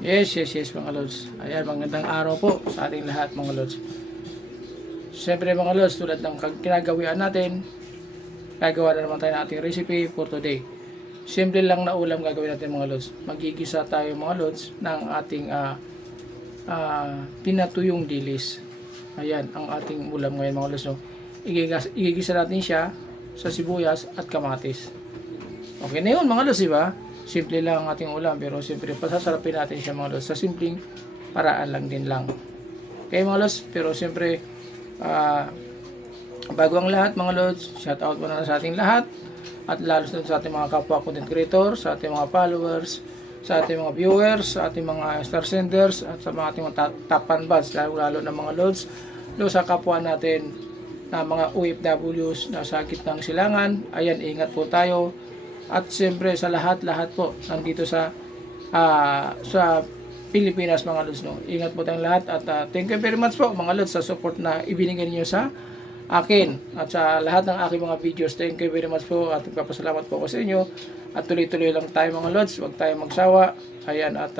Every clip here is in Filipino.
Yes, yes, yes mga lods. Ayan, magandang araw po sa ating lahat mga lods. Siyempre mga lods, tulad ng kinagawian natin, gagawa na naman tayo ng ating recipe for today. Simple lang na ulam gagawin natin mga lods. Magigisa tayo mga lods ng ating pinatuyong dilis. Ayan, ang ating ulam ngayon mga lods. No? Igigisa natin siya sa sibuyas at kamatis. Okay na yun mga lods, diba? Simple lang ang ating ulam, pero siyempre pasasarapin natin siya mga lods sa simpleng paraan lang din lang. Okay mga lods, pero siyempre bago ang lahat mga lods, shout out muna sa ating lahat at lalo sa ating mga kapwa content creator, sa ating mga followers, sa ating mga viewers, sa ating mga star senders at sa mga ating mga top fan buds, lalo na mga lods, sa kapwa natin na mga OFWs na sa gitnang silangan. Ayan, ingat po tayo. At siyempre sa lahat-lahat po nandito sa Pilipinas mga lods, no. Ingat po tayong lahat at thank you very much po mga lods sa support na ibinigay niyo sa akin at sa lahat ng aking mga videos. Thank you very much po at nagpapasalamat po ako sa inyo at tuloy-tuloy lang tayo mga lods, huwag tayong magsawa. Ayan, at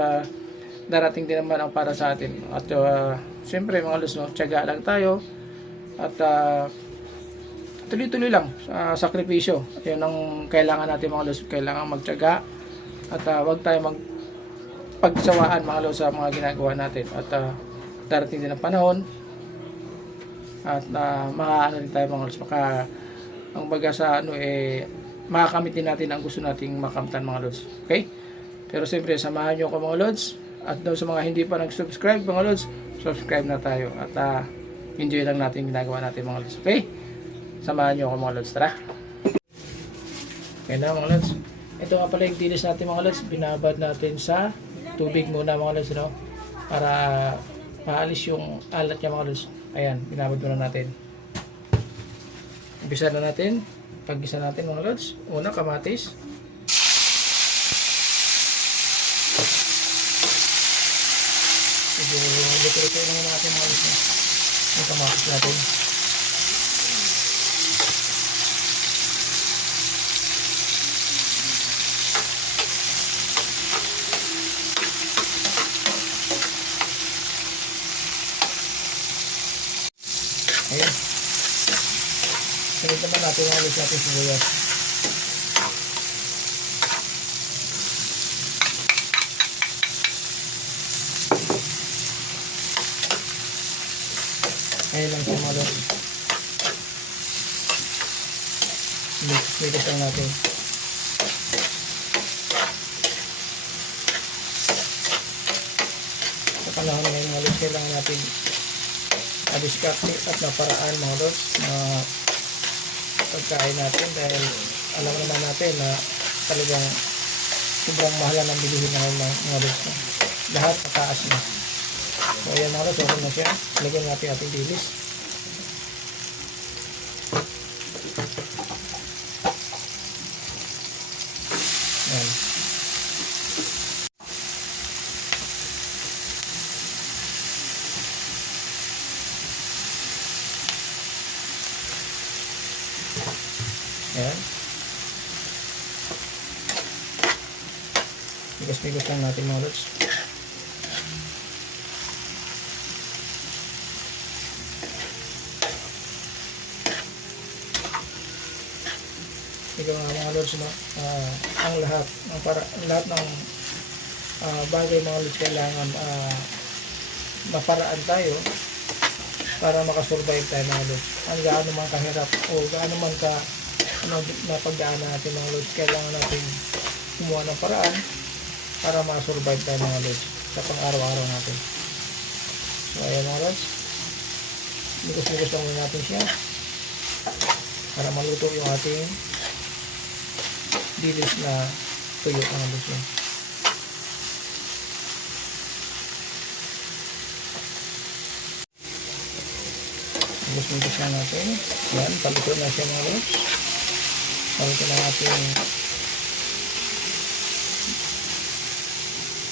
darating din naman ang para sa atin. At siyempre mga lods, no, tiyaga lang tayo at tuloy-tuloy lang sa sakripisyo. Ayun ang kailangan natin mga lods. Kailangan magtiyaga at wag tayo magpagsawaan mga lods sa mga ginagawa natin. At darating din ang panahon at makaano din tayo mga lods. Ang baga sa makakamit din natin ang gusto nating makamtan mga lods. Okay? Pero siyempre samahan nyo ako mga lods. At daw sa mga hindi pa nag-subscribe mga lods, subscribe na tayo. At enjoy lang natin ginagawa natin mga lods. Okay? Samahan nyo ako mga lods, tara. Okay na mga lods. Ito nga pala yung dilis natin mga lods. Binabad natin sa tubig muna mga lods, no? Para maalis yung alat niya mga lods. Ayan, binabad muna natin. Umpisa na natin. Paggisa natin mga lods. Una, kamatis. Luto-luto naman natin mga lods. Yung kamatis natin. Ayan. Sunod naman natin ang alis natin sibuyas. Ayan lang siya mga lods. Milis lang natin. Sa panahon ngayon mga lods, kailangan natin diskarte at na paraan mga lods na pagkain natin, dahil alam naman natin na talagang sobrang mahal ng bilihin ngayon mga lods. Lahat mataas na. So ayan mga lods, okay na siya. Lagyan natin ating dilis. Ayan. Ayan. Bigas-bigas lang natin mga lods. Ikaw nga mga lods, no? Ang lahat ng bagay mga lods kailangan maparaan tayo para makasurvive tayo mga lods. Ang gaano man kahirap o gaano man napagdaanan natin mga lods, kailangan natin kumuha ng paraan para makasurvive tayo mga lods sa pang-araw-araw natin. So ayan mga lods, bigos-bigos lang muna natin siya para maluto yung ating dilis na tuyo mga lods yun. Bigos-bigos lang natin. Yan, paluto na siya mga lods. Paluto na natin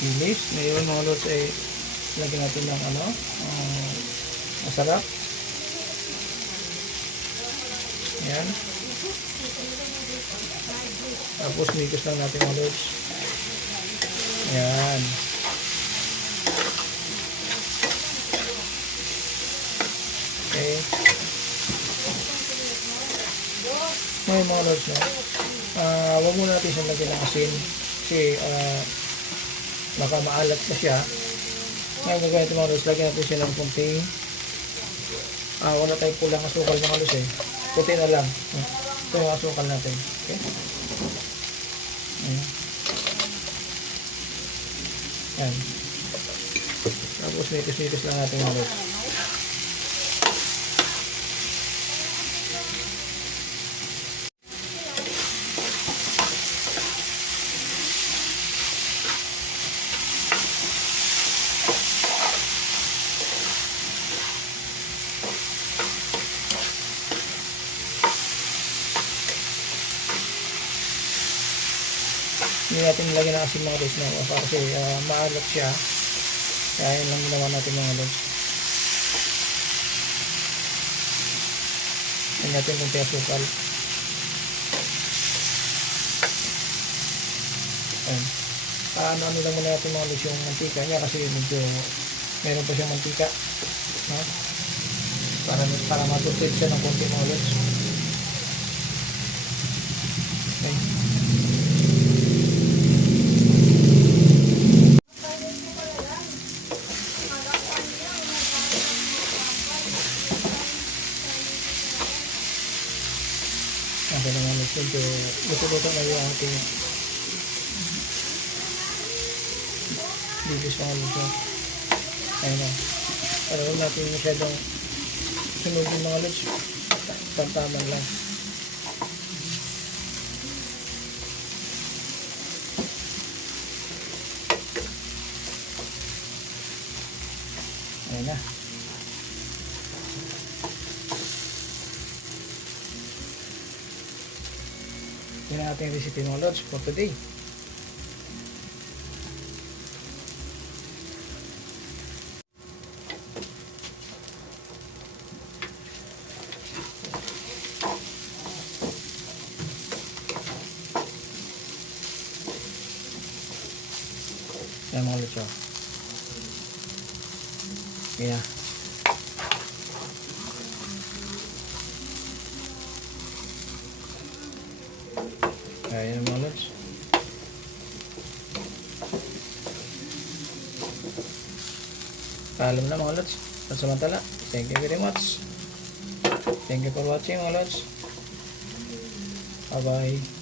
dilis. Ngayon mga lods ay lagyan natin ng masarap. Ayan. Tapos mix lang natin mga lods. Ayan. Ngayon mga lods, no? Huwag muna natin siyang lagyan ng asin kasi baka maalat pa siya. Ngayon gagawin natin mga lods, lagyan natin siya ng kunting wala tayong pulang asukal mga lods puti na lang. Ito yung asukal natin. Okay? Ayan. Tapos mitis-mitis lang natin mga lods. Hindi natin nilagyan ng asin mga lods na kasi maalat siya. Kaya yun lang ginawa natin mga lods. Yan natin kung kaya sukal. Ayan. Ano lang muna natin mga lods yung mantika niya kasi medyo meron pa siyang mantika. No? Para matutid siya ng konti mga lods. Okay. Ako naman medyo luto-luto na yung ating bibis mga luto. Ayun na. Pero huwag natin masyadong sunugin mga lods. Tantaman lang. Ayun na. Yan ang ating recipe mga lods for today. Yan mga lods. Yeah. Ayan mga lods. Paalam na mga lods. At samantala, thank you very much. Thank you for watching mga lods. Bye bye.